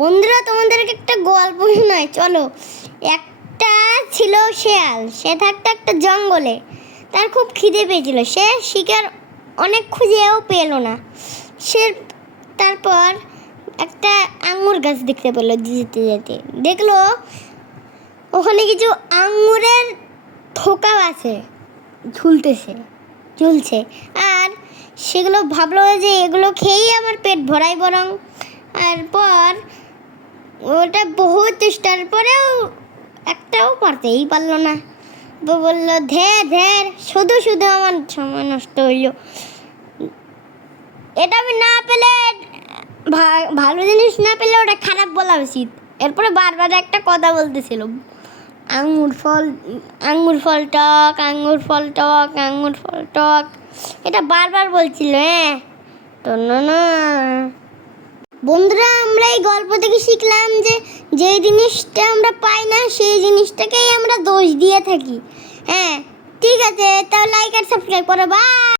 বন্ধুরা, তোমাদেরকে একটা গল্প শোনাই, চলো। একটা ছিল শেয়াল, সে থাকতো একটা জঙ্গলে। তার খুব খিদে পেয়েছিল, সে শিকার অনেক খুঁজেও পেল না। সে তারপর একটা আঙুর গাছ দেখতে পেলো, যেতে যেতে দেখলো ওখানে কিছু আঙুরের থোকা আছে, ঝুলছে। আর সেগুলো ভাবলো যে এগুলো খেয়েই আমার পেট ভরাই বরং। আর পর ওটা বহু চেষ্টার পরেও একটাও পারতেই পারলো না। বললো ধের শুধু শুধু আমার সময় নষ্ট হইল, এটা আমি না পেলে, ভালো জিনিস না পেলে ওটা খারাপ বলা উচিত। এরপরে বারবার একটা কথা বলতেছিল, আঙ্গুর ফল টক, এটা বারবার বলছিল। তো না বন্ধুরা, আমরা এই গল্প থেকে শিখলাম যে যেই জিনিসটা আমরা পাই না সেই জিনিসটাকেই আমরা দোষ দিয়ে থাকি। ঠিক আছে, তাহলে লাইক আর সাবস্ক্রাইব করো, বাই।